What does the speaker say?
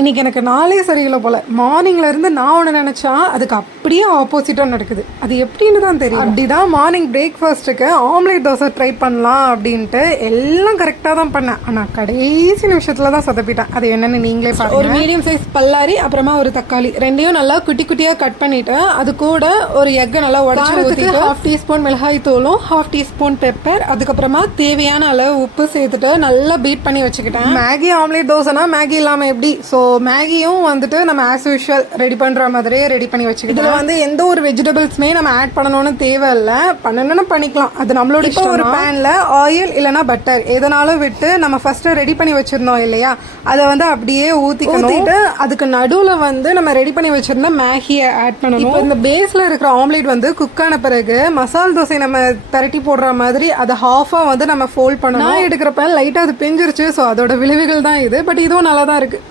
இன்றைக்கி எனக்கு நாளே சரியில்லை போல். மார்னிங்லேருந்து நான் ஒன்று நினச்சா அதுக்கு அப்படியே ஆப்போசிட்டாக நடக்குது. அது எப்படின்னு தான் தெரியும். அப்படி தான் மார்னிங் பிரேக்ஃபாஸ்ட்டுக்கு ஆம்லேட் தோசை ட்ரை பண்ணலாம் அப்படின்ட்டு எல்லாம் கரெக்டாக தான் பண்ணேன். ஆனால் கடைசி நிமிஷத்தில் தான் சொதப்பிட்டேன். அது என்னென்னு நீங்களே பாருங்கள். ஒரு மீடியம் சைஸ் பல்லாரி, அப்புறமா ஒரு தக்காளி ரெண்டையும் நல்லா குட்டி குட்டியாக கட் பண்ணிவிட்டு அது கூட ஒரு எக்கை நல்லா உடச்சி ஊற்றிட்டு 1/2 டீஸ்பூன் மிளகாய் தூளும் 1/2 டீஸ்பூன் பெப்பர், அதுக்கப்புறமா தேவையான அளவு உப்பு சேர்த்துட்டு நல்லா பீட் பண்ணி வச்சுக்கிட்டேன். மேகி ஆம்லேட் தோசைனா மேகி இல்லாமல் எப்படி? ஸோ மேகியும் வந்துட்டு நம்ம ஆஸ் யூஷுவல் ரெடி பண்ணுற மாதிரியே ரெடி பண்ணி வச்சுக்கிட்டோம். இதில் வந்து எந்த ஒரு வெஜிடபிள்ஸுமே நம்ம ஆட் பண்ணணும்னு தேவையில்லை. பண்ணணும்னு பண்ணிக்கலாம், அது நம்மளோட இஷ்டம். ஒரு பேனில் ஆயில் இல்லைனா பட்டர் எதனாலும் விட்டு நம்ம ஃபஸ்ட்டு ரெடி பண்ணி வச்சுருந்தோம் இல்லையா, அதை வந்து அப்படியே ஊற்றிட்டு அதுக்கு நடுவில் வந்து நம்ம ரெடி பண்ணி வச்சுருந்தா மேகியை ஆட் பண்ணணும். இப்போ இந்த பேஸில் இருக்கிற ஆம்லேட் வந்து குக் ஆன பிறகு மசால் தோசை நம்ம பரட்டி போடுற மாதிரி அதை ஹாஃபாக வந்து நம்ம ஃபோல்ட் பண்ணணும். நான் எடுக்கிறப்ப லைட்டாக அது பிஞ்சிருச்சு. ஸோ அதோட விளைவுகள் தான் இது. பட் இதுவும் நல்லா தான் இருக்குது.